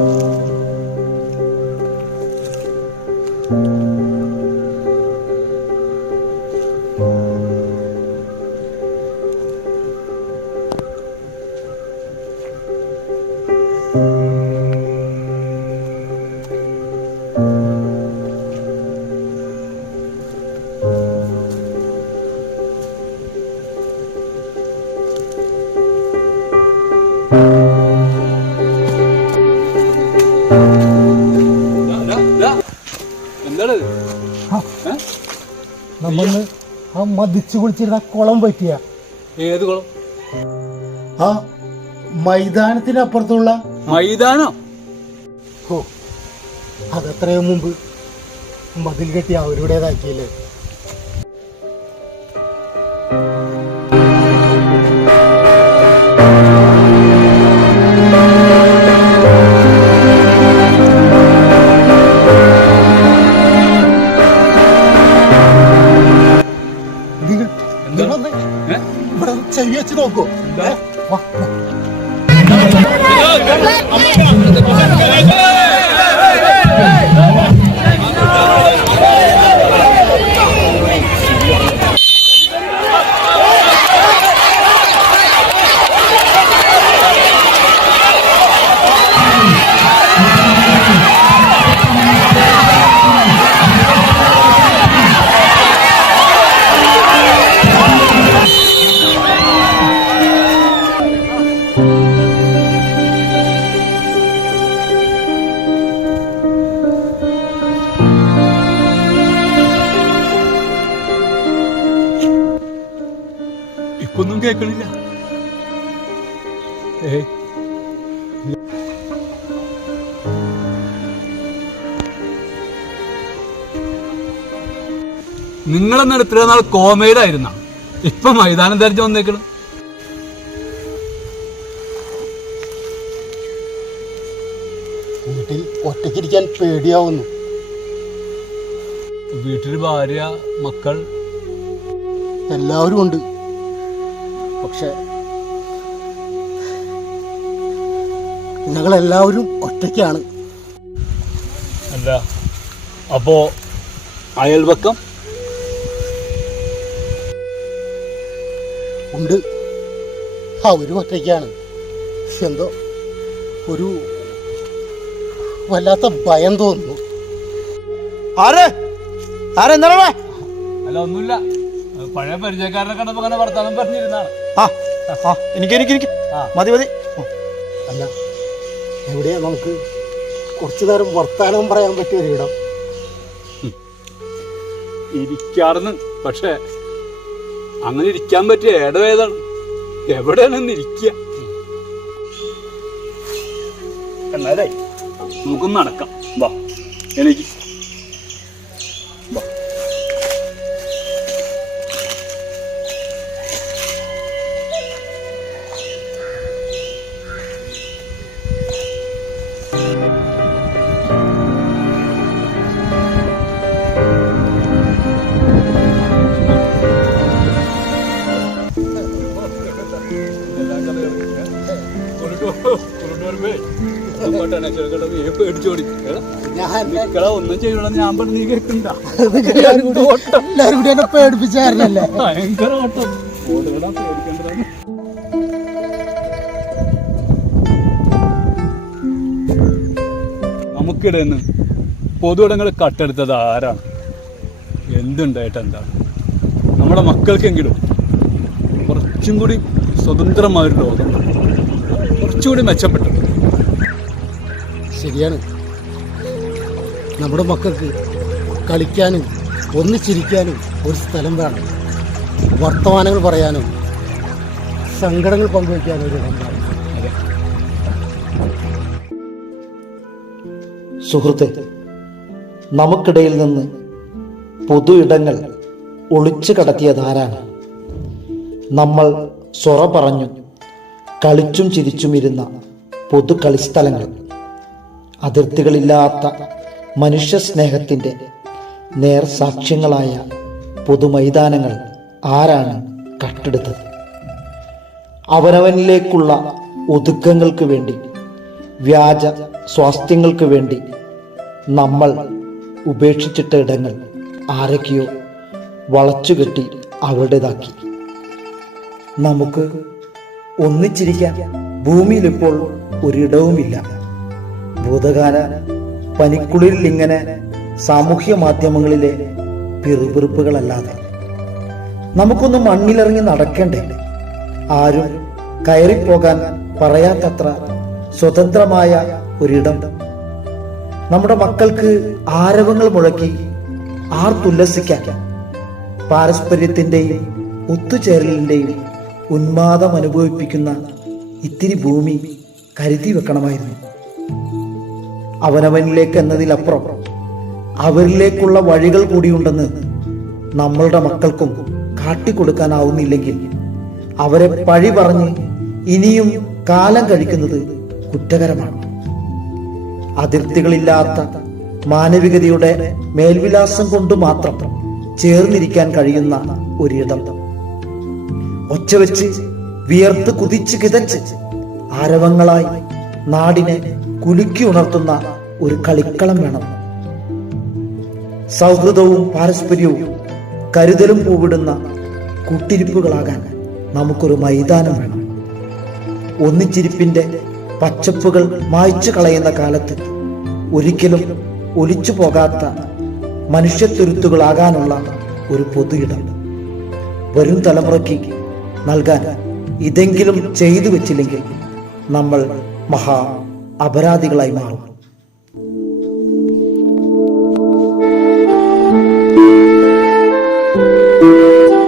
എന്താണ് നമ്മൾ ആ മതിച്ചു കുളിച്ചിരുന്ന കുളം പറ്റിയ. ഏത് കുളം? ആ മൈതാനത്തിനപ്പുറത്തുള്ള മൈതാനം? ഓ അതത്രയും മുമ്പ് മതിൽ കെട്ടി അവരുടേതാക്കിയല്ലേ ചെവി വെച്ച് നോക്കൂ? വാ, ഇപ്പൊന്നും കേൾക്കണില്ല. ഏയ് നിങ്ങളെന്ന് ഇത്ര നാൾ കോമയിലായിരുന്ന ഇപ്പൊ മൈതാനം ധരിച്ചു വന്നേക്കണം. വീട്ടിൽ ഒറ്റയ്ക്കിരിക്കാൻ പേടിയാവുന്നു. വീട്ടിൽ ഭാര്യ മക്കൾ. എല്ലാവരും ഉണ്ട് പക്ഷെ ഞങ്ങളെല്ലാവരും ഒറ്റയ്ക്കാണ്. അല്ല അപ്പോ അയൽവക്കം? ഉണ്ട്. അവരും ഒറ്റയ്ക്കാണ്. എന്തോ ഒരു വല്ലാത്ത ഭയം തോന്നുന്നു. ആരെ? ആരെന്താണേ അല്ല ഒന്നുമില്ല. പഴയ പരിചയക്കാരനെ കണ്ടപ്പോ അങ്ങനെ വർത്താനം പറഞ്ഞിരുന്നാണ് ആ ആ എനിക്ക് എനിക്ക് എനിക്ക്. മതി മതി. അല്ല എവിടെയാ നമുക്ക് കുറച്ചു നേരം വർത്താനം പറയാൻ പറ്റിയ ഒരിടം ഇരിക്കാറുന്ന് പക്ഷേ അങ്ങനെ ഇരിക്കാൻ പറ്റിയ ഇടം ഏതാണ് എവിടെയാണെന്ന് ഇരിക്കുക എന്നാലേ നമുക്കൊന്ന് നടക്കാം. വാ എനിക്ക് ഞാൻ ഒന്നും ചെയ്യണം ഞാൻ പറഞ്ഞു നീ കേൾക്കണ്ട എല്ലാവരും കൂടി എല്ലാവരും കൂടി എന്നെ പേടിപ്പിച്ചായിരുന്നല്ലേ? ഭയങ്കര ഓട്ടം. പേടിക്കണ്ടതാണ് നമുക്കിടന്ന് പൊതുവിടങ്ങൾ കട്ടെടുത്തത് ആരാണ്? എന്തുണ്ടായിട്ട് എന്താണ് നമ്മുടെ മക്കൾക്കെങ്കിലും കുറച്ചും കൂടി സ്വതന്ത്രമായൊരു ലോകം. കുറച്ചുകൂടി മെച്ചപ്പെട്ടു ശരിയാണ്. നമ്മുടെ മക്കൾക്ക് കളിക്കാനും ഒന്നിച്ചിരിക്കാനും ഒരു സ്ഥലം വേണം. വർത്തമാനങ്ങൾ പറയാനും സങ്കടങ്ങൾ പങ്കുവയ്ക്കാനും ഒരു ഇടം വേണം. സുഹൃത്തെ നമുക്കിടയിൽ നിന്ന് പൊതു ഇടങ്ങൾ ഒളിച്ചു കടത്തിയതാരാണ് നമ്മൾ സൊറ പറഞ്ഞു കളിച്ചും ചിരിച്ചും ഇരുന്ന പൊതു കളിസ്ഥലങ്ങൾ. അതിർത്തികളില്ലാത്ത മനുഷ്യ സ്നേഹത്തിന്റെ നേർസാക്ഷ്യങ്ങളായ പൊതുമൈതാനങ്ങൾ ആരാണ് കട്ടെടുത്തത്? അവനവനിലേക്കുള്ള ഒതുക്കങ്ങൾക്ക് വേണ്ടി വ്യാജ സ്വാസ്ഥ്യങ്ങൾക്ക് വേണ്ടി നമ്മൾ ഉപേക്ഷിച്ചിട്ട ഇടങ്ങൾ ആരൊക്കെയോ വളച്ചുകെട്ടി അവരുടേതാക്കി. നമുക്ക് ഒന്നിച്ചിരിക്കാൻ ഭൂമിയിൽ ഭൂമിയിലിപ്പോൾ ഒരിടവുമില്ല. ഭൂതകാല പനിക്കുളിരിൽ ഇങ്ങനെ സാമൂഹ്യ മാധ്യമങ്ങളിലെ പിറുപിറുപ്പുകളല്ലാതെ നമുക്കൊന്ന് മണ്ണിലിറങ്ങി നടക്കണ്ടേ? ആരും കയറിപ്പോകാൻ പറയാത്തത്ര സ്വതന്ത്രമായ ഒരിടം. നമ്മുടെ മക്കൾക്ക് ആരവങ്ങൾ മുഴക്കി ആർത്തുല്ലസിക്കാൻ പാരസ്പര്യത്തിന്റെയും ഒത്തുചേരലിന്റെയും ഉന്മാദം അനുഭവിപ്പിക്കുന്ന ഇത്തിരി ഭൂമി കരുതി വെക്കണമായിരുന്നു. അവനവനിലേക്ക് എന്നതിലപ്പുറം അവരിലേക്കുള്ള വഴികൾ കൂടിയുണ്ടെന്ന് നമ്മളുടെ മക്കൾക്കും കാട്ടിക്കൊടുക്കാനാവുന്നില്ലെങ്കിൽ അവരെ പഴി പറഞ്ഞ് ഇനിയും കാലം കഴിക്കുന്നത് കുറ്റകരമാണ്. അതിർത്തികളില്ലാത്ത മാനവികതയുടെ മേൽവിലാസം കൊണ്ട് മാത്രം ചേർന്നിരിക്കാൻ കഴിയുന്ന ഒരിടം. ഒച്ച വെച്ച് വിയർത്ത് കുതിച്ച് കിതച്ച് ആരവങ്ങളായി നാടിനെ കുലുക്കി ഉണർത്തുന്ന ഒരു കളിക്കളം വേണം. സൗഹൃദവും പാരസ്പര്യവും കരുതലും പൂവിടുന്ന കൂട്ടിരിപ്പുകളാകാൻ നമുക്കൊരു മൈതാനം വേണം. ഒന്നിച്ചിരിപ്പിന്റെ പച്ചപ്പുകൾ മായ്ച്ചു കളയുന്ന കാലത്ത് ഒരിക്കലും ഒലിച്ചു പോകാത്ത മനുഷ്യത്തുരുത്തുകളാകാനുള്ള ഒരു പൊതു ഇടം വരും തലമുറയ്ക്ക് നൽകാൻ ഇതെങ്കിലും ചെയ്തു വെച്ചില്ലെങ്കിൽ നമ്മൾ മഹാ അപരാധികളായി മാറും.